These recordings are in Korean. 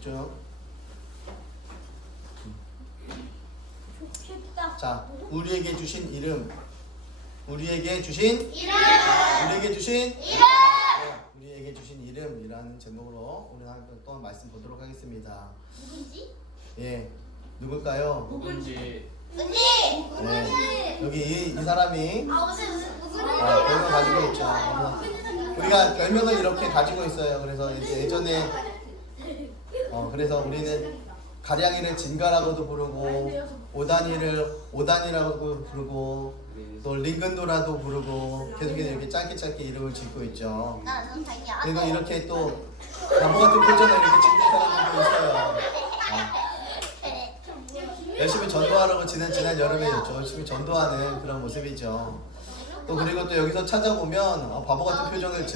집중. 쉽다. 자, 우리에게 주신 이름. 우리에게 주신 이름. 우리에게 주신 이름. 우리에게 주신 이름이라는 제목으로 오늘 한 번 또 말씀 보도록 하겠습니다. 누군지? 예, 누굴까요? 누군지 언니. 네, 여기 이 사람이 아 무슨 별명 가지고 있죠. 우리가 별명을 이렇게 가지고 있어요. 그래서 이제 예전에 그래서 우리는 가량이를 진가라고도 부르고 오단이를 오단이라고 부르고 또 링근도라도 부르고 계속해서 이렇게 짧게 이름을 짓고 있죠. 나는 자기야. 그리고 이렇게 또 바보 같은 표정을 이렇게 짓는 사람들도 있어요. 열심히 전도하라고 지난 여름에였죠. 열심히 전도하는 그런 모습이죠. 또 그리고 또 여기서 찾아보면 바보 같은 표정을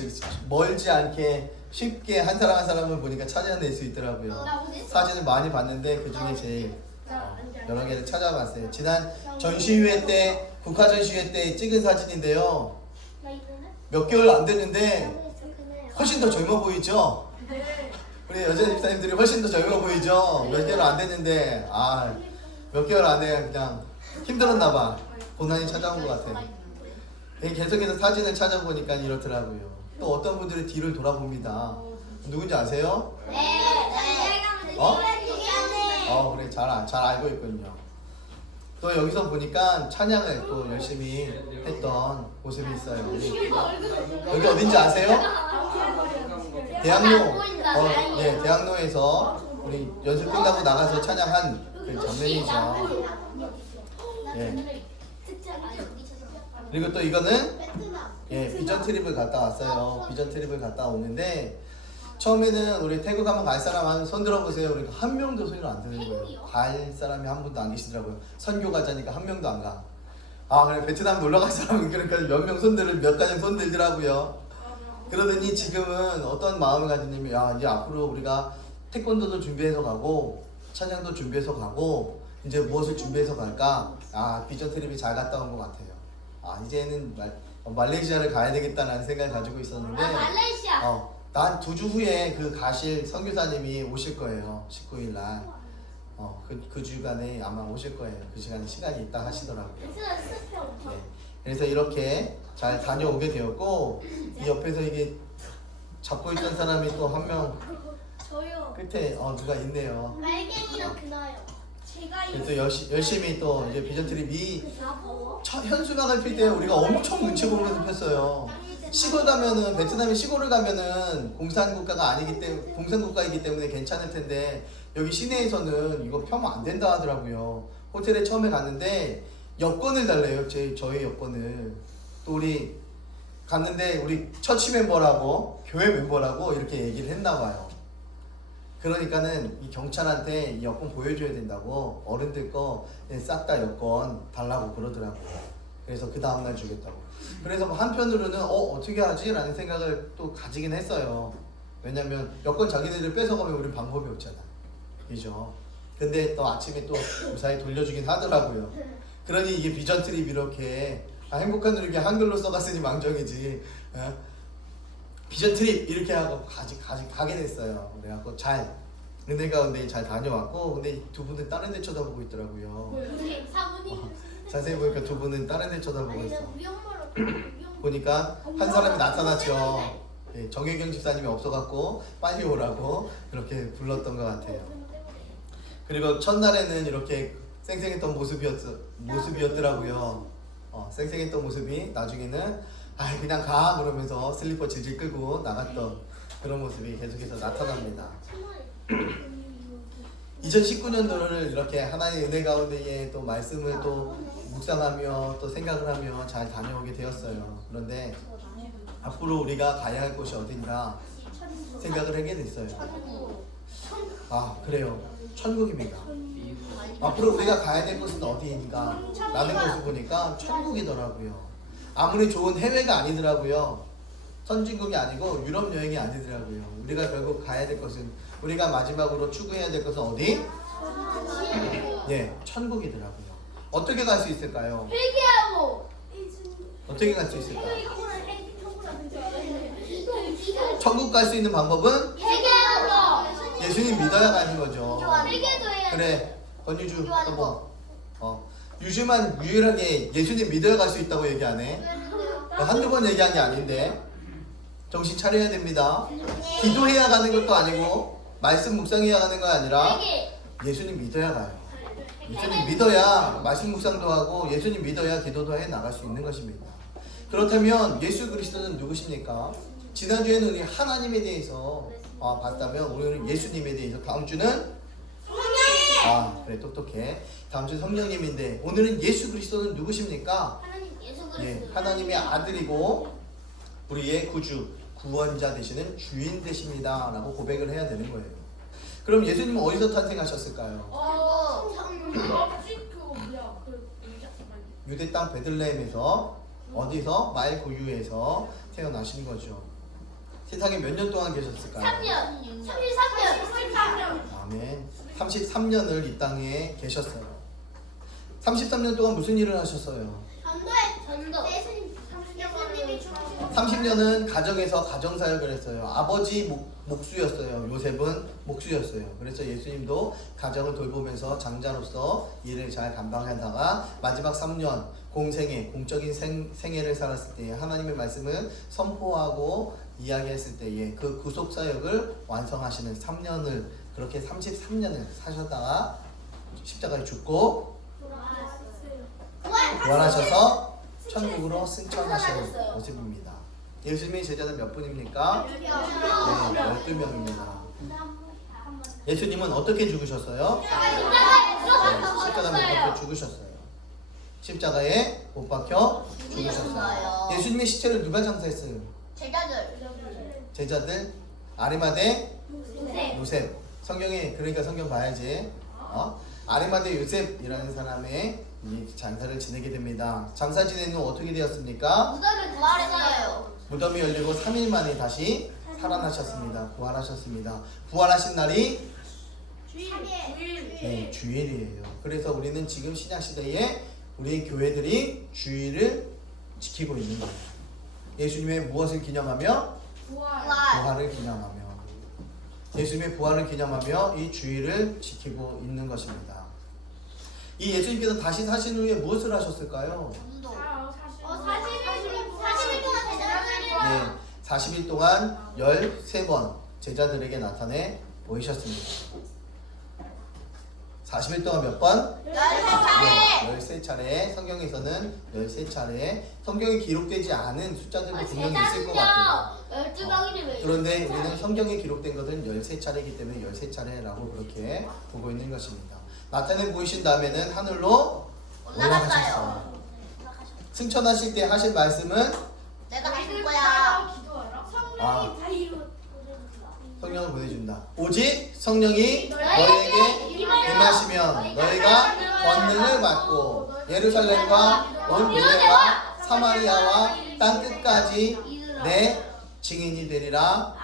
멀지 않게 쉽게 한 사람 한 사람을 보니까 찾아낼 수 있더라고요. 사진을 많이 봤는데 그 중에 제일 여러 개를 찾아봤어요. 지난 전시회 때 국화 전시회 때 찍은 사진인데요. 몇 개월 안 됐는데 훨씬 더 젊어 보이죠? 우리 여자 집사님들이 훨씬 더 젊어 보이죠? 몇 개월 안 됐는데 몇 개월 안에 그냥 힘들었나 봐. 고난이 찾아온 것 같아요. 계속해서 사진을 찾아보니까 이렇더라고요. 또 어떤 분들이 뒤를 돌아봅니다. 누군지 아세요? 네. 그래 잘 알고 있군요. 또 여기서 보니까 찬양을 또 열심히 했던 모습이 있어요. 여기 어딘지 아세요? 대학로. 네, 대학로에서 우리 연습 끝나고 나가서 찬양한 그 장면이죠. 예. 그리고 또 이거는 비전 트립을 갔다 왔어요. 비전 트립을 갔다 오는데 처음에는 우리 태국 한번 갈 사람 하면 손 들어보세요. 그러니까 한 명도 손을 안 드는 거예요. 갈 사람이 한 분도 안 계시더라고요. 선교 가자니까 한 명도 안 가. 그래 베트남 놀러 갈 사람은 그러니까 몇 명 손들을 몇 가정 손 들더라고요. 그러더니 지금은 어떤 마음을 가졌냐면 이제 앞으로 우리가 태권도도 준비해서 가고 찬양도 준비해서 가고 이제 무엇을 준비해서 갈까? 비전 트립이 잘 갔다 온 것 같아요. 이제는 말레이시아를 가야 되겠다는 생각을 가지고 있었는데 말레이시아. 난 2주 후에 그 가실 선교사님이 오실 거예요. 19일 날. 그 주간에 아마 오실 거예요. 그 시간이 있다 하시더라고요. 네. 그래서 이렇게 잘 다녀오게 되었고 이 옆에서 이게 잡고 있던 사람이 또 한 명 저요. 끝에 누가 있네요. 말갱이랑 그나요. 제가 그래서 열심히 또 이제 비전 트립이 첫 현수막을 필 때 우리가 엄청 눈치 보면서 폈어요. 시골 가면은 베트남의 시골을 가면은 공산국가이기 때문에 괜찮을 텐데 여기 시내에서는 이거 펴면 안 된다 하더라고요. 호텔에 처음에 갔는데 여권을 달래요. 저희 여권을. 또 우리 갔는데 우리 처치 멤버라고 교회 멤버라고 이렇게 얘기를 했나 봐요. 그러니까는 이 경찰한테 이 여권 보여줘야 된다고 어른들 거 싹 다 여권 달라고 그러더라고요. 그래서 그 다음날 주겠다고. 그래서 한편으로는 어떻게 하지? 라는 생각을 또 가지긴 했어요. 왜냐면 여권 자기네들 뺏어가면 우린 방법이 없잖아. 그죠? 근데 또 아침에 또 무사히 돌려주긴 하더라고요. 그러니 이게 비전 트립 이렇게 행복한 누리기 한글로 써갔으니 망정이지. 비전 트립 이렇게 하고 가게 됐어요. 그래갖고 은혜 가운데 잘 다녀왔고 근데 두 분은 다른 데 쳐다보고 있더라고요. 사모님. 자세히 보니까 두 분은 다른 데 쳐다보고 아니, 있어. 나 우리 엄마랑 보니까 한 사람이 나타났죠. 정혜경 집사님이 없어갖고 빨리 오라고 그렇게 불렀던 것 같아요. 그리고 첫날에는 이렇게 쌩쌩했던 모습이었더라고요. 쌩쌩했던 모습이 나중에는 그냥 가 그러면서 슬리퍼 질질 끌고 나갔던 그런 모습이 계속해서 나타납니다. 2019년도를 이렇게 하나님의 은혜 가운데에 또 말씀을 또 묵상하며 또 생각을 하며 잘 다녀오게 되었어요. 그런데 앞으로 우리가 가야 할 곳이 어딘가 생각을 하게 됐어요. 그래요. 천국입니다. 앞으로 우리가 가야 될 곳은 어디인가 라는 것을 보니까 천국이더라고요. 아무리 좋은 해외가 아니더라고요. 선진국이 아니고 유럽 여행이 아니더라고요. 우리가 결국 가야 될 것은 우리가 마지막으로 추구해야 될 것은 어디? 천국이더라고요. 어떻게 갈 수 있을까요? 회개하고. 어떻게 갈 수 있을까요? 천국 갈 수 있는 방법은 회개하고. 예수님 믿어야 가는 거죠. 회개도 해야 돼. 그래, 권유주 기도하는 여보. 유주만 유일하게 예수님 믿어야 갈 수 있다고 얘기 안 해. 한두 번 얘기한 게 아닌데 정신 차려야 됩니다. 기도해야 가는 것도 아니고 말씀 묵상해야 가는 거 아니라 회개. 예수님 믿어야 가요. 예수님 믿어야 말씀 묵상도 하고 예수님 믿어야 기도도 해 나갈 수 있는 것입니다. 그렇다면 예수 그리스도는 누구십니까? 지난주에는 우리 하나님에 대해서 봤다면 오늘은 예수님에 대해서, 다음 주는 그래 똑똑해. 다음 주 성령님인데 오늘은 예수 그리스도는 누구십니까? 하나님 예수 예, 그리스도. 하나님의 아들이고 우리의 구주, 구원자 되시는 주인 되십니다 라고 고백을 해야 되는 거예요. 그럼 예수님은 어디서 탄생하셨을까요? 유대 땅 베들레헴에서 어디서? 말 고유에서 태어나신 거죠. 세상에 몇 년 동안 계셨을까요? 3년. 33년. 아멘. 33년을 이 땅에 계셨어요. 33년 동안 무슨 일을 하셨어요? 전도. 예수님이 죽으시고. 30년은 가정에서 가정사역을 했어요. 아버지 목수였어요. 요셉은 목수였어요. 그래서 예수님도 가정을 돌보면서 장자로서 일을 잘 감당하다가 마지막 3년 공적인 생애를 살았을 때 하나님의 말씀을 선포하고 이야기했을 때에 그 구속사역을 완성하시는 3년을, 그렇게 33년을 사셨다가 십자가에 죽고 부활하셔서 천국으로 승천하시는 모습입니다. 예수님의 제자는 몇 분입니까? 네, 12명입니다. 예수님은 어떻게 죽으셨어요? 십자가에 못 박혀 죽으셨어요. 십자가에 못 박혀 죽으셨어요. 예수님의 시체를 누가 장사했어요? 제자들, 아리마대 요셉. 성경에, 그러니까 성경 봐야지. 아리마대 요셉이라는 사람의 이 장사를 지내게 됩니다. 장사 지낸 후 어떻게 되었습니까? 무덤이 열리고 3일 만에 다시 살아나셨습니다. 부활하셨습니다. 부활하신 날이 네, 주일이에요. 그래서 우리는 지금 신약시대에 우리 교회들이 주일을 지키고 있는 거예요. 예수님의 무엇을 기념하며? 부활을 기념하며, 예수님의 부활을 기념하며 이 주일을 지키고 있는 것입니다. 이 예수님께서 다시 사신 후에 무엇을 하셨을까요? 40일 동안 13번 제자들에게 나타내 보이셨습니다. 40일 동안 몇 번? 13차례. 성경에서는 13차례. 성경에 기록되지 않은 숫자들도 분명히 있을 것 같아요. 12명이네 왜? 그런데 우리는 성경에 기록된 것은 13차례이기 때문에 13차례라고 그렇게 보고 있는 것입니다. 나타내 보이신 다음에는 하늘로 올라가셨어요. 승천하실 때 하신 말씀은 성령을 보내준다. 오직 성령이 너희에게 임하시면 너희가 권능을 받고 예루살렘과 온 유대와 사마리아와 땅 끝까지 내 증인이 되리라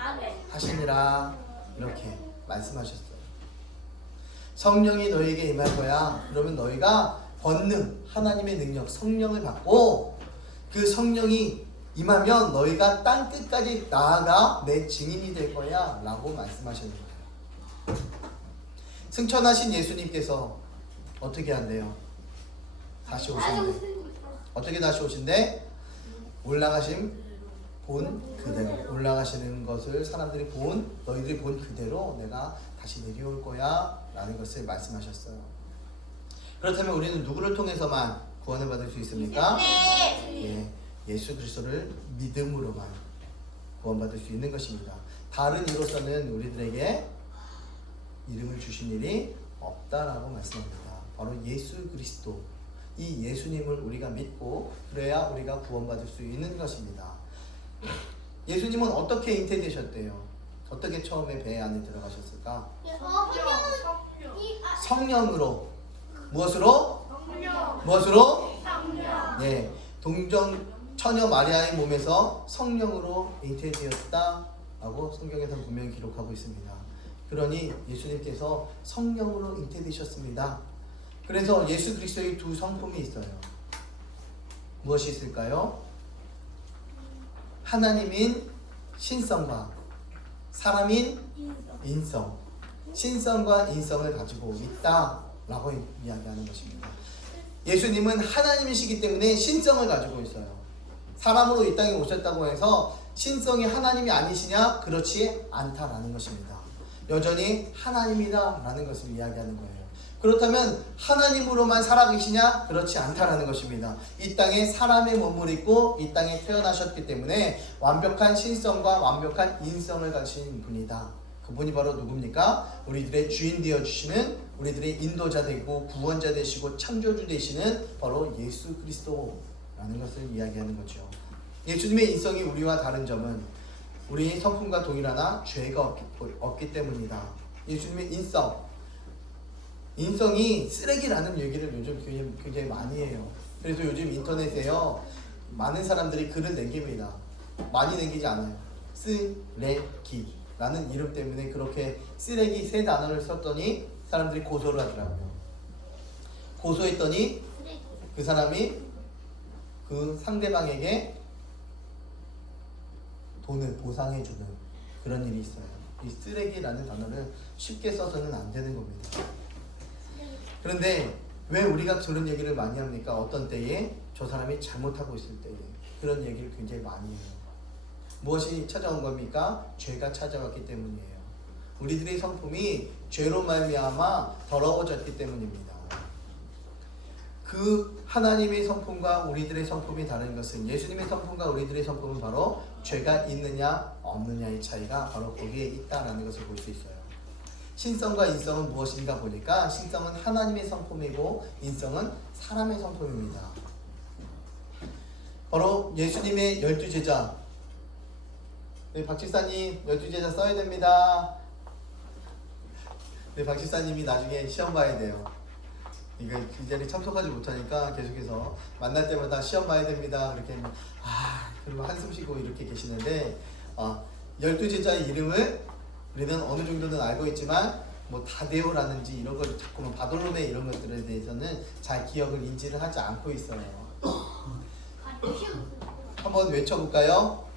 하시니라. 이렇게 말씀하셨어요. 성령이 너희에게 임할 거야. 그러면 너희가 권능, 하나님의 능력, 성령을 받고 그 성령이 임하면 너희가 땅 끝까지 나아가 내 증인이 될 거야 라고 말씀하시는 거예요. 승천하신 예수님께서 어떻게 한대요? 다시 오신대. 어떻게 다시 오신대? 올라가신 본 그대로, 올라가시는 것을 사람들이 너희들이 본 그대로 내가 다시 내려올 거야 라는 것을 말씀하셨어요. 그렇다면 우리는 누구를 통해서만 구원을 받을 수 있습니까? 예수 그리스도를 믿음으로만 구원받을 수 있는 것입니다. 다른 이로서는 우리들에게 이름을 주신 일이 없다라고 말씀합니다. 바로 예수 그리스도, 이 예수님을 우리가 믿고 그래야 우리가 구원받을 수 있는 것입니다. 예수님은 어떻게 잉태되셨대요? 어떻게 처음에 배 안에 들어가셨을까? 성령으로. 무엇으로? 무엇으로? 네, 처녀 마리아의 몸에서 성령으로 잉태되었다라고 성경에서 분명히 기록하고 있습니다. 그러니 예수님께서 성령으로 잉태되셨습니다. 그래서 예수 그리스도의 두 성품이 있어요. 무엇이 있을까요? 하나님인 신성과 사람인 인성. 신성과 인성을 가지고 있다라고 이야기하는 것입니다. 예수님은 하나님이시기 때문에 신성을 가지고 있어요. 사람으로 이 땅에 오셨다고 해서 신성이 하나님이 아니시냐? 그렇지 않다라는 것입니다. 여전히 하나님이다라는 것을 이야기하는 거예요. 그렇다면 하나님으로만 살아계시냐? 그렇지 않다라는 것입니다. 이 땅에 사람의 몸을 입고 이 땅에 태어나셨기 때문에 완벽한 신성과 완벽한 인성을 가진 분이다. 그분이 바로 누굽니까? 우리들의 주인 되어주시는, 우리들의 인도자 되고 구원자 되시고 창조주 되시는 바로 예수 그리스도라는 것을 이야기하는 거죠. 예수님의 인성이 우리와 다른 점은 우리 성품과 동일하나 죄가 없기 때문이다. 예수님의 인성이 쓰레기라는 얘기를 요즘 굉장히 많이 해요. 그래서 요즘 인터넷에요, 많은 사람들이 글을 남깁니다. 많이 남기지 않아요. 쓰레기라는 이름 때문에 그렇게 쓰레기 세 단어를 썼더니 사람들이 고소를 하더라고요. 고소했더니 그 사람이 그 상대방에게 돈을 보상해주는 그런 일이 있어요. 이 쓰레기라는 단어를 쉽게 써서는 안 되는 겁니다. 그런데 왜 우리가 그런 얘기를 많이 합니까? 어떤 때에 저 사람이 잘못하고 있을 때에 그런 얘기를 굉장히 많이 해요. 무엇이 찾아온 겁니까? 죄가 찾아왔기 때문이에요. 우리들의 성품이 죄로 말미암아 더러워졌기 때문입니다. 그 하나님의 성품과 우리들의 성품이 다른 것은, 예수님의 성품과 우리들의 성품은 바로 죄가 있느냐 없느냐의 차이가 바로 거기에 있다는 것을 볼 수 있어요. 신성과 인성은 무엇인가 보니까 신성은 하나님의 성품이고 인성은 사람의 성품입니다. 바로 예수님의 12제자, 네, 박집사님 12제자 써야 됩니다. 네, 박집사님이 나중에 시험 봐야 돼요. 이거 그 자리에 참석하지 못하니까 계속해서 만날 때마다 시험 봐야 됩니다. 그렇게 그리고 한숨 쉬고 이렇게 계시는데 12제자의 이름을 우리는 어느 정도는 알고 있지만 뭐 다데오라든지 이런 걸 자꾸만 바돌로메 이런 것들에 대해서는 잘 기억을 인지를 하지 않고 있어요. 한번 외쳐볼까요?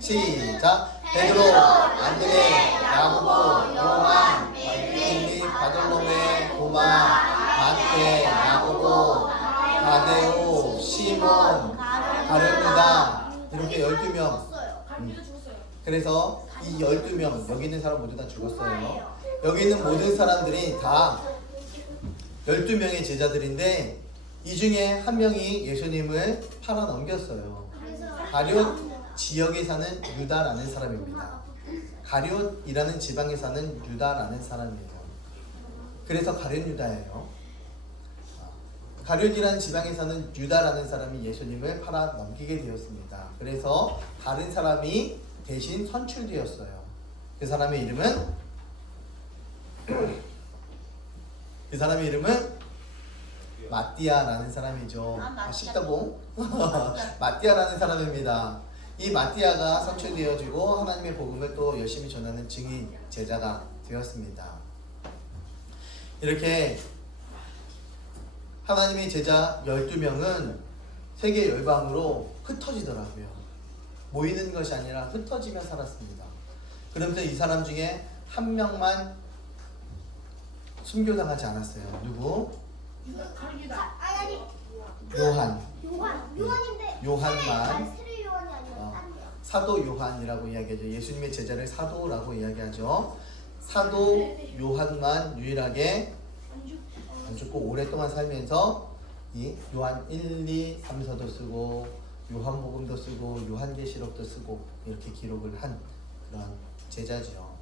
시작! 베드로, 안드레, 야고보, 요한, 빌립, 바돌로메, 도마, 마태, 야고보, 다데오, 시몬, 가룟유다, 이렇게 12명. 그래서 이 12명, 여기 있는 사람 모두 다 죽었어요. 여기 있는 모든 사람들이 다 12명의 제자들인데 이 중에 한 명이 예수님을 팔아 넘겼어요. 가룟 지역에 사는 유다라는 사람입니다. 가룟이라는 지방에 사는 유다라는 사람이에요. 그래서 가룟 유다예요. 가룟이라는 지방에 사는 유다라는 사람이 예수님을 팔아 넘기게 되었습니다. 그래서 다른 사람이 대신 선출되었어요. 그 사람의 이름은 마띠아라는 사람이죠. 십다봉 마띠아라는 사람입니다. 이 마띠아가 선출되어지고 하나님의 복음을 또 열심히 전하는 증인 제자가 되었습니다. 이렇게 하나님의 제자 12명은 세계 열방으로 흩어지더라고요. 모이는 것이 아니라 흩어지며 살았습니다. 그러면서 이 사람 중에 한 명만 순교당하지 않았어요. 누구? 요한만. 사도 요한이라고 이야기하죠. 예수님의 제자를 사도라고 이야기하죠. 사도 요한만 유일하게 안 죽고 오랫동안 살면서 이 요한 1, 2, 3서도 쓰고 요한복음도 쓰고 요한계시록도 쓰고 이렇게 기록을 한 그런 제자죠.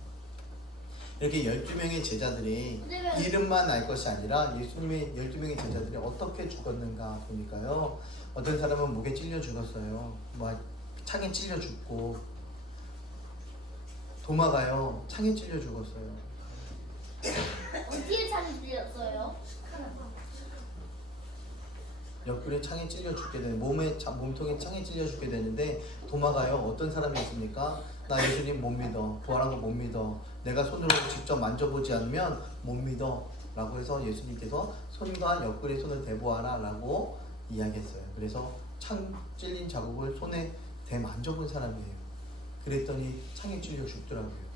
이렇게 12명의 제자들이 이름만 알 것이 아니라 예수님의 12명의 제자들이 어떻게 죽었는가 보니까요. 어떤 사람은 목에 찔려 죽었어요. 창에 찔려 죽고, 도마가요 창에 찔려 죽었어요. 어디에 창이 찔렸어요? 옆구리에 창에 찔려 죽게 되는, 몸통에 창에 찔려 죽게 되는데, 도마가요 어떤 사람이었습니까? 나 예수님 못 믿어, 부활한 거 못 믿어, 내가 손으로 직접 만져보지 않으면 못 믿어 라고 해서 예수님께서 손과 옆구리에 손을 대보아라 라고 이야기했어요. 그래서 창 찔린 자국을 손에 대만져본 사람이에요. 그랬더니 창에 찔려 죽더라고요.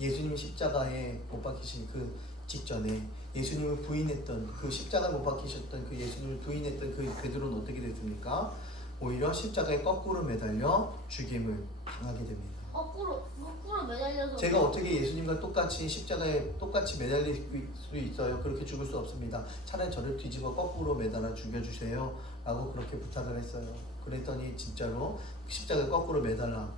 예수님이 십자가에 못 박히신 그 직전에 예수님을 부인했던 그 십자가에 못 박히셨던 그 예수님을 부인했던 그 베드로는 어떻게 됐습니까? 오히려 십자가에 거꾸로 매달려 죽임을 당하게 됩니다. 거꾸로 매달려서. 제가 어떻게 예수님과 똑같이 십자가에 똑같이 매달릴 수 있어요? 그렇게 죽을 수 없습니다. 차라리 저를 뒤집어 거꾸로 매달아 죽여주세요 라고 그렇게 부탁을 했어요. 그랬더니 진짜로 십자가에 거꾸로 매달아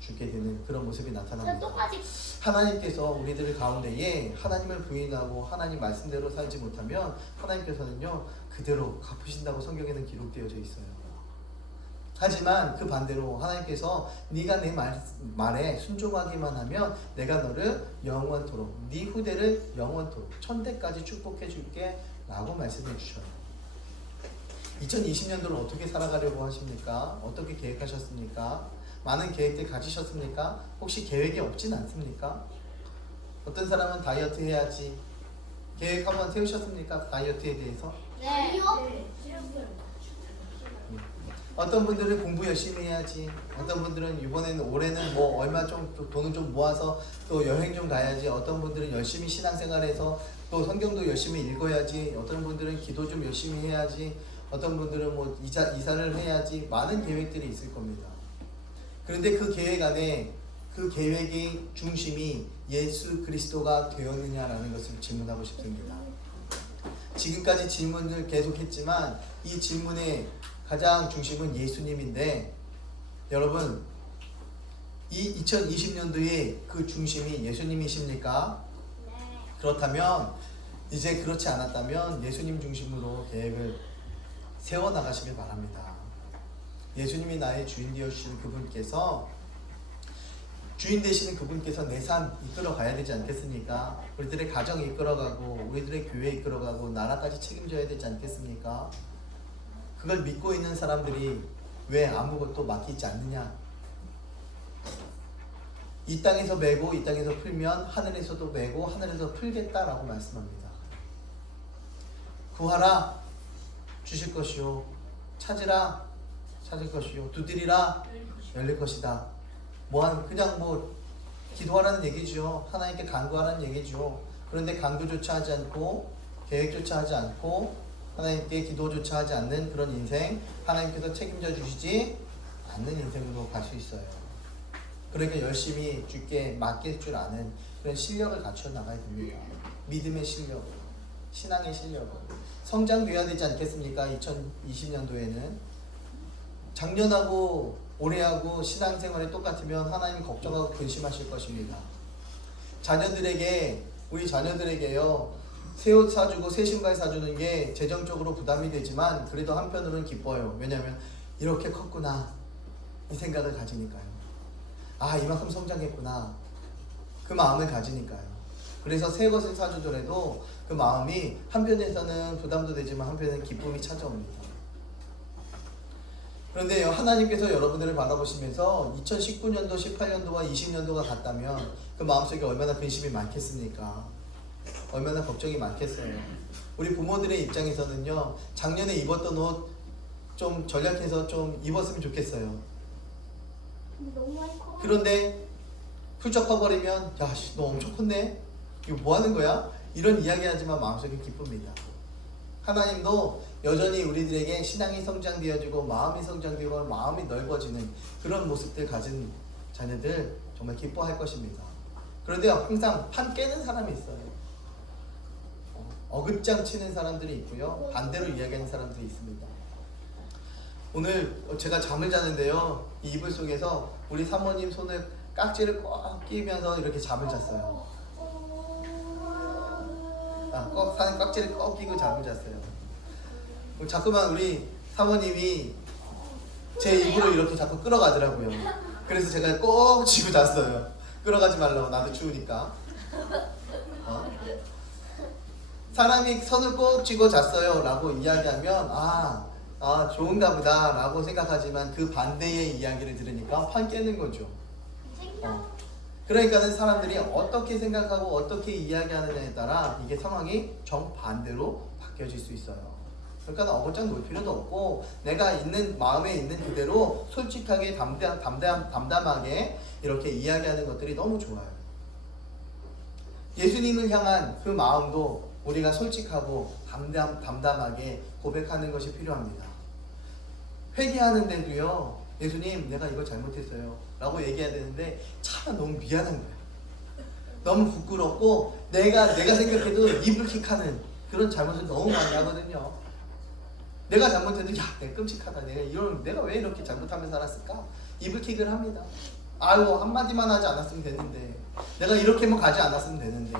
죽게 되는 그런 모습이 제가 나타납니다. 똑같이. 하나님께서 우리들 가운데에 하나님을 부인하고 하나님 말씀대로 살지 못하면 하나님께서는요 그대로 갚으신다고 성경에는 기록되어져 있어요. 하지만 그 반대로 하나님께서 네가 내 말에 순종하기만 하면 내가 너를 영원토록 네 후대를 영원토록 천대까지 축복해 줄게 라고 말씀해 주셔요. 2020년도를 어떻게 살아가려고 하십니까? 어떻게 계획하셨습니까? 많은 계획들 가지셨습니까? 혹시 계획이 없진 않습니까? 어떤 사람은 다이어트 해야지 계획 한번 세우셨습니까? 다이어트에 대해서? 네. 어떤 분들은 공부 열심히 해야지. 어떤 분들은 이번에는 올해는 뭐 얼마 좀 돈을 좀 모아서 또 여행 좀 가야지. 어떤 분들은 열심히 신앙생활해서 또 성경도 열심히 읽어야지. 어떤 분들은 기도 좀 열심히 해야지. 어떤 분들은 뭐 이사를 해야지. 많은 계획들이 있을 겁니다. 그런데 그 계획 안에 그 계획의 중심이 예수 그리스도가 되었느냐라는 것을 질문하고 싶습니다. 지금까지 질문을 계속했지만 이 질문의 가장 중심은 예수님인데 여러분 이 2020년도의 그 중심이 예수님이십니까? 네. 그렇다면 이제 그렇지 않았다면 예수님 중심으로 계획을 세워나가시길 바랍니다. 예수님이 나의 주인 되어주시는 그분께서 주인 되시는 그분께서 내 삶 이끌어 가야 되지 않겠습니까? 우리들의 가정 이끌어가고 우리들의 교회 이끌어가고 나라까지 책임져야 되지 않겠습니까? 그걸 믿고 있는 사람들이 왜 아무것도 맡기지 않느냐? 이 땅에서 메고 이 땅에서 풀면 하늘에서도 메고 하늘에서 풀겠다라고 말씀합니다. 구하라 주실 것이요 찾으라 찾을 것이요 두드리라 열릴 것이다. 그냥 기도하라는 얘기죠. 하나님께 간구하라는 얘기죠. 그런데 간구조차 하지 않고 계획조차 하지 않고 하나님께 기도조차 하지 않는 그런 인생, 하나님께서 책임져 주시지 않는 인생으로 갈 수 있어요. 그러니까 열심히 주께 맡길 줄 아는 그런 실력을 갖춰 나가야 됩니다. 믿음의 실력, 신앙의 실력, 성장되어야 되지 않겠습니까? 2020년도에는 작년하고 올해하고 신앙생활이 똑같으면 하나님 걱정하고 근심하실 것입니다. 우리 자녀들에게요 새 옷 사주고 새 신발 사주는 게 재정적으로 부담이 되지만 그래도 한편으로는 기뻐요. 왜냐하면 이렇게 컸구나 이 생각을 가지니까요. 이만큼 성장했구나 그 마음을 가지니까요. 그래서 새 것을 사주더라도 그 마음이 한편에서는 부담도 되지만 한편에는 기쁨이 찾아옵니다. 그런데 하나님께서 여러분들을 바라보시면서 2019년도, 18년도와 20년도가 같다면 그 마음속에 얼마나 근심이 많겠습니까? 얼마나 걱정이 많겠어요. 우리 부모들의 입장에서는요 작년에 입었던 옷 좀 전략해서 좀 입었으면 좋겠어요. 너무 많이 커. 그런데 훌쩍 커버리면 야씨 너 엄청 컸네 이거 뭐 하는 거야? 이런 이야기하지만 마음속에 기쁩니다. 하나님도 여전히 우리들에게 신앙이 성장되어지고 마음이 성장되고 마음이 넓어지는 그런 모습들 가진 자녀들 정말 기뻐할 것입니다. 그런데 항상 판 깨는 사람이 있어요. 어긋장 치는 사람들이 있고요. 반대로 이야기하는 사람들이 있습니다. 오늘 제가 잠을 자는데요. 이 이불 속에서 우리 사모님 손을 깍지를 꽉 끼면서 이렇게 잠을 잤어요. 깍지를 꼭 끼고 잠을 잤어요. 자꾸만 우리 사모님이 제 입으로 이렇게 자꾸 끌어가더라고요. 그래서 제가 꼭 쥐고 잤어요. 끌어가지 말라고 나도 추우니까. 사람이 손을 꼭 쥐고 잤어요 라고 이야기하면 좋은가 보다 라고 생각하지만 그 반대의 이야기를 들으니까 판 깨는 거죠. 그러니까는 사람들이 어떻게 생각하고 어떻게 이야기하느냐에 따라 이게 상황이 정반대로 바뀌어질 수 있어요. 그러니까 어긋장 놓을 필요도 없고 내가 있는 마음에 있는 그대로 솔직하게 담담하게 이렇게 이야기하는 것들이 너무 좋아요. 예수님을 향한 그 마음도 우리가 솔직하고 담담하게 고백하는 것이 필요합니다. 회개하는데도요, 예수님 내가 이거 잘못했어요 라고 얘기해야 되는데 참 너무 미안한 거야. 너무 부끄럽고 내가 생각해도 이불킥하는 그런 잘못을 너무 많이 하거든요. 내가 잘못해도 야 내가 끔찍하다, 내가 왜 이렇게 잘못하며 살았을까, 이불킥을 합니다. 아유 한마디만 하지 않았으면 되는데, 내가 이렇게만 가지 않았으면 되는데,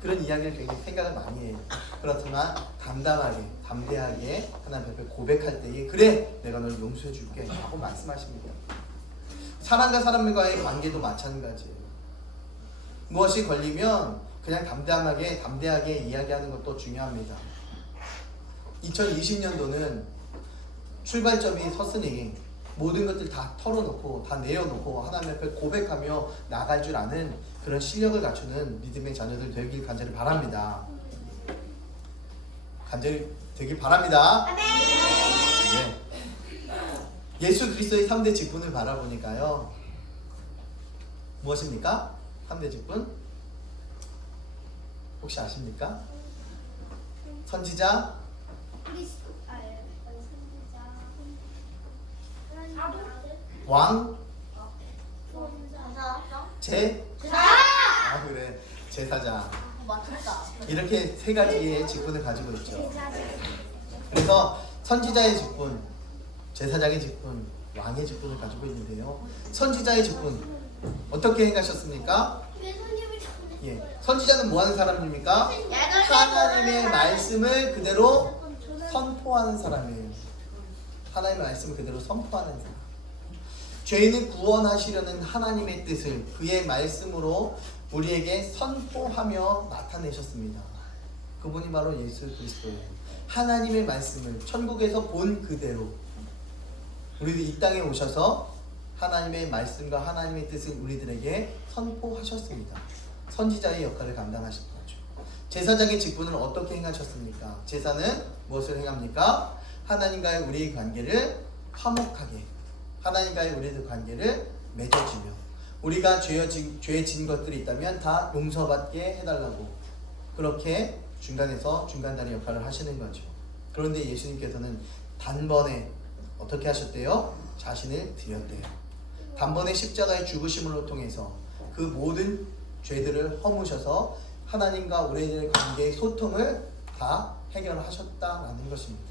그런 이야기를 굉장히 생각을 많이 해요. 그렇지만 담담하게 담대하게 하나님 앞에 고백할 때에 그래 내가 널 용서해 줄게 라고 말씀하십니다. 사람과 사람과의 관계도 마찬가지예요. 무엇이 걸리면 그냥 담대하게 이야기하는 것도 중요합니다. 2020년도는 출발점이 섰으니 모든 것들 다 털어놓고 다 내려놓고 하나님 앞에 고백하며 나갈 줄 아는 그런 실력을 갖추는 믿음의 자녀들 되길 간절히 바랍니다. 간절히 되길 바랍니다. 네. 예수 그리스도의 3대 직분을 바라보니까요, 무엇입니까? 3대 직분 혹시 아십니까? 선지자, 왕, 그래, 제사장. 맞췄다. 이렇게 세 가지의 직분을 가지고 있죠. 그래서 선지자의 직분, 제사장의 직분, 왕의 직분을 가지고 있는데요. 선지자의 직분 어떻게 행하셨습니까? 예, 선지자는 뭐 하는 사람입니까? 하나님의 말씀을 그대로 선포하는 사람이에요. 하나님의 말씀을 그대로 선포하는 사람. 죄인을 구원하시려는 하나님의 뜻을 그의 말씀으로 우리에게 선포하며 나타내셨습니다. 그분이 바로 예수 그리스도예요. 하나님의 말씀을 천국에서 본 그대로 우리들 이 땅에 오셔서 하나님의 말씀과 하나님의 뜻을 우리들에게 선포하셨습니다. 선지자의 역할을 감당하신 거죠. 제사장의 직분을 어떻게 행하셨습니까? 제사는 무엇을 행합니까? 하나님과의 우리의 관계를 화목하게, 하나님과의 우리의 관계를 맺어지며, 우리가 죄에 진 것들이 있다면 다 용서받게 해달라고, 그렇게 중간에서 중간다리 역할을 하시는 거죠. 그런데 예수님께서는 단번에 어떻게 하셨대요? 자신을 드렸대요. 단번에 십자가의 죽으심으로 통해서 그 모든 죄들을 허무셔서 하나님과 우리의 관계의 소통을 다 해결하셨다라는 것입니다.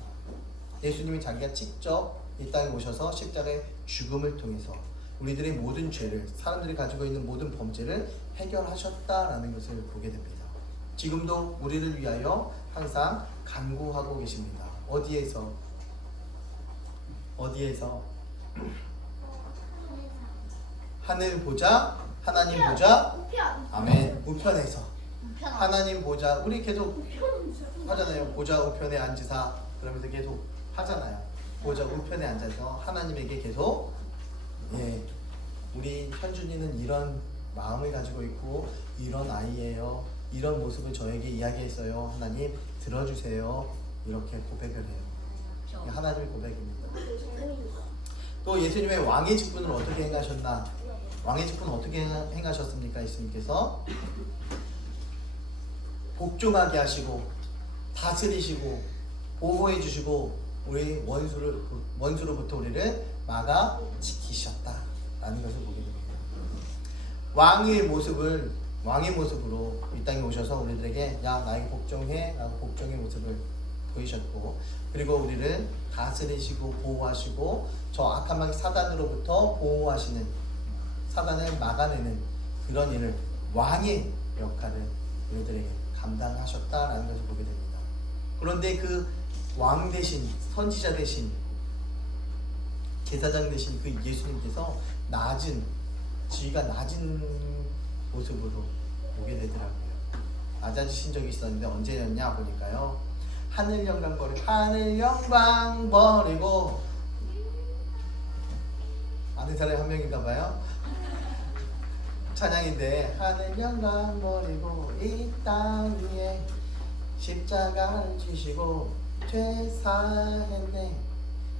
예수님이 자기가 직접 이 땅에 오셔서 십자가의 죽음을 통해서 우리들의 모든 죄를, 사람들이 가지고 있는 모든 범죄를 해결하셨다라는 것을 보게 됩니다. 지금도 우리를 위하여 항상 간구하고 계십니다. 어디에서? 하늘 보자, 하나님 보자, 아멘. 우편에서 하나님 보자, 우리 계속 하잖아요. 보자 우편에 앉으사, 그러면서 계속 하잖아요. 보자 우편에 앉아서 하나님에게 계속, 예, 우리 현준이는 이런 마음을 가지고 있고 이런 아이예요, 이런 모습을 저에게 이야기했어요, 하나님 들어주세요, 이렇게 고백을 해요. 하나님의 고백입니다. 또 예수님의 왕의 직분을 어떻게 행하셨나? 왕의 직분을 어떻게 행하셨습니까? 예수님께서 복종하게 하시고 다스리시고 보호해 주시고 우리 원수로부터 우리를 막아 지키셨다라는 것을 보게 됩니다. 왕의 모습으로 이 땅에 오셔서 우리들에게 야 나에게 복종해 라고 복종의 모습을 보이셨고, 그리고 우리를 다스리시고 보호하시고 저 악한 마귀 사단으로부터 보호하시는, 사단을 막아내는 그런 일을, 왕의 역할을 우리들에게 감당하셨다라는 것을 보게 됩니다. 그런데 그 왕 대신, 선지자 대신, 제사장 대신 그 예수님께서 지위가 낮은 모습으로 오게 되더라고요. 낮아지신 적이 있었는데 언제였냐 보니까요, 하늘 영광 버리고, 아는 사람이 한 명인가 봐요. 찬양인데, 하늘 영광 버리고 이 땅 위에 십자가를 지시고 죄 사했네,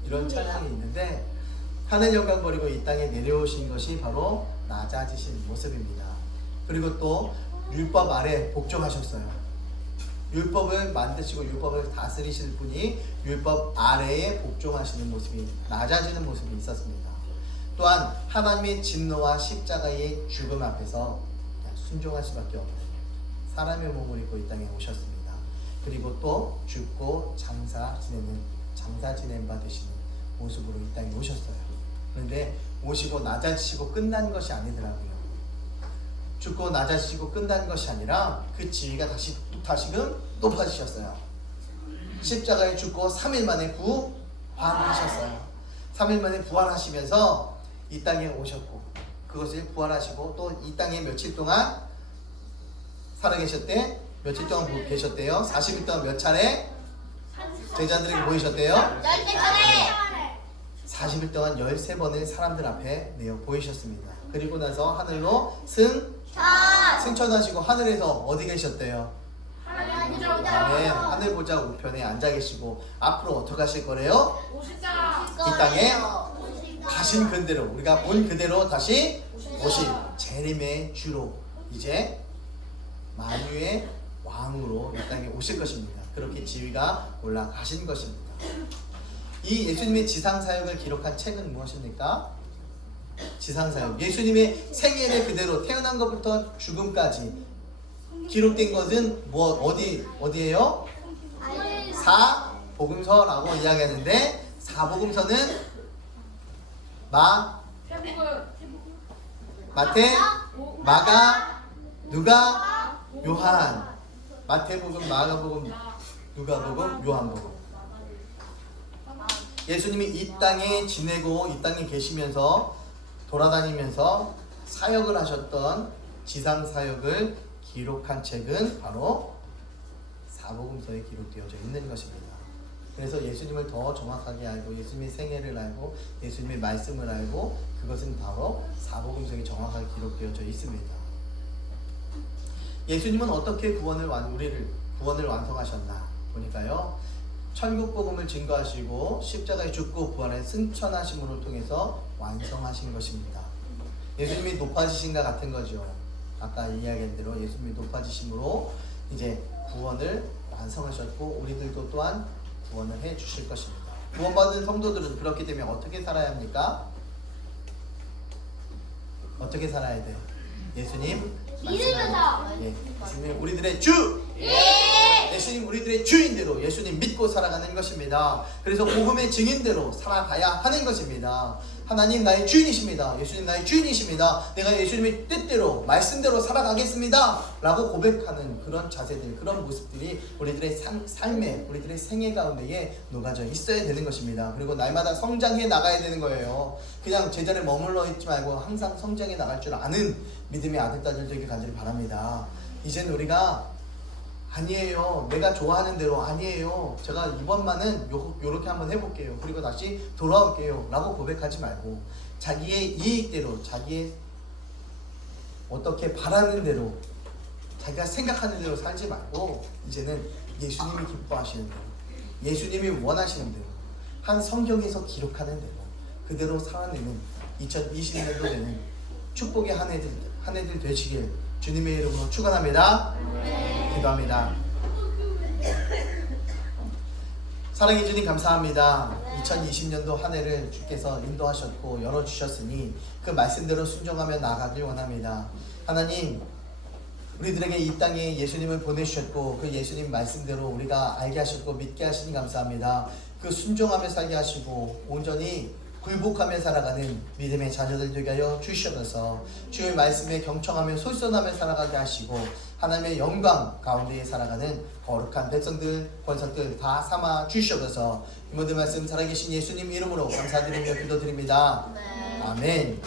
이런 찬양이 있는데, 하늘 영광 버리고 이 땅에 내려오신 것이 바로 낮아지신 모습입니다. 그리고 또 율법 아래 복종하셨어요. 율법을 만드시고 율법을 다스리시는 분이 율법 아래에 복종하시는 모습이, 낮아지는 모습이 있었습니다. 또한 하나님의 진노와 십자가의 죽음 앞에서 그냥 순종할 수밖에 없는 사람의 몸을 입고 이 땅에 오셨습니다. 그리고 또 죽고 장사 지낸 바 되시는 모습으로 이 땅에 오셨어요. 그런데 오시고 낮아지시고 끝난 것이 아니더라고요. 죽고 낮아지시고 끝난 것이 아니라 그 지위가 다시금 높아지셨어요. 십자가에 죽고 3일 만에 부활하셨어요. 3일 만에 부활하시면서 이 땅에 오셨고, 그것을 부활하시고 또 이 땅에 며칠 동안 살아계셨대. 며칠 동안 계셨대요. 40일 동안 몇 차례 제자들에게 보이셨대요. 40일 동안 13번을 사람들 앞에 내어 보이셨습니다. 그리고 나서 하늘로 승천하시고 하늘에서 어디 계셨대요? 아멘. 하늘 보좌 우편에 앉아 계시고 앞으로 어떻게 하실 거래요? 이 땅에 가신 그대로, 우리가 본 그대로 다시 오실 재림의 주로 이제 만유의 왕으로 이 땅에 오실 것입니다. 그렇게 지위가 올라가신 것입니다. 이 예수님의 지상사역을 기록한 책은 무엇입니까? 지상사역. 예수님의 생애를 그대로 태어난 것부터 죽음까지 기록된 것은 어디예요? 사복음서라고 이야기하는데, 사복음서는 마태, 마가, 누가, 요한. 마태복음, 마가복음, 누가복음, 요한복음. 예수님이 이 땅에 지내고 이 땅에 계시면서 돌아다니면서 사역을 하셨던 지상 사역을 기록한 책은 바로 사복음서에 기록되어져 있는 것입니다. 그래서 예수님을 더 정확하게 알고 예수님의 생애를 알고 예수님의 말씀을 알고 그것은 바로 사복음서에 정확하게 기록되어져 있습니다. 예수님은 어떻게 구원을 완성하셨나 보니까요. 천국 복음을 증거하시고 십자가에 죽고 부활의 승천하심으로 통해서 완성하신 것입니다. 예수님이 높아지신과 같은 거죠. 아까 이야기한 대로 예수님이 높아지심으로 이제 구원을 완성하셨고 우리들도 또한 구원을 해 주실 것입니다. 구원받은 성도들은 그렇기 때문에 어떻게 살아야 합니까? 어떻게 살아야 돼요? 예수님 믿으면서. 예수님 우리들의 주! 예수님 우리들의 주인대로 예수님 믿고 살아가는 것입니다. 그래서 복음의 증인대로 살아가야 하는 것입니다. 하나님 나의 주인이십니다. 예수님 나의 주인이십니다. 내가 예수님의 뜻대로 말씀대로 살아가겠습니다 라고 고백하는 그런 자세들, 그런 모습들이 우리들의 삶에, 우리들의 생애 가운데에 녹아져 있어야 되는 것입니다. 그리고 날마다 성장해 나가야 되는 거예요. 그냥 제자리에 머물러 있지 말고 항상 성장해 나갈 줄 아는 믿음의 아들딸들 되길 간절히 바랍니다. 이제는 우리가 아니에요, 내가 좋아하는 대로 아니에요, 제가 이번만은 요렇게 한번 해볼게요, 그리고 다시 돌아올게요 라고 고백하지 말고 자기의 이익대로, 자기의 어떻게 바라는 대로, 자기가 생각하는 대로 살지 말고 이제는 예수님이 기뻐하시는 대로, 예수님이 원하시는 대로, 한 성경에서 기록하는 대로 그대로 살아내는 2020년도 되는 축복의 한 해들 되시길 주님의 이름으로 축원합니다. 기도합니다. 사랑해 주님 감사합니다. 2020년도 한 해를 주께서 인도하셨고 열어주셨으니 그 말씀대로 순종하며 나아가길 원합니다. 하나님, 우리들에게 이 땅에 예수님을 보내주셨고 그 예수님 말씀대로 우리가 알게 하셨고 믿게 하시니 감사합니다. 그 순종하며 살게 하시고 온전히 굴복하며 살아가는 믿음의 자녀들 되게 하여 주시옵소서. 주의 말씀에 경청하며 솔선하며 살아가게 하시고 하나님의 영광 가운데에 살아가는 거룩한 백성들, 권속들 다 삼아 주시옵소서. 이 모든 말씀 살아계신 예수님 이름으로 감사드리며 기도드립니다. 아멘.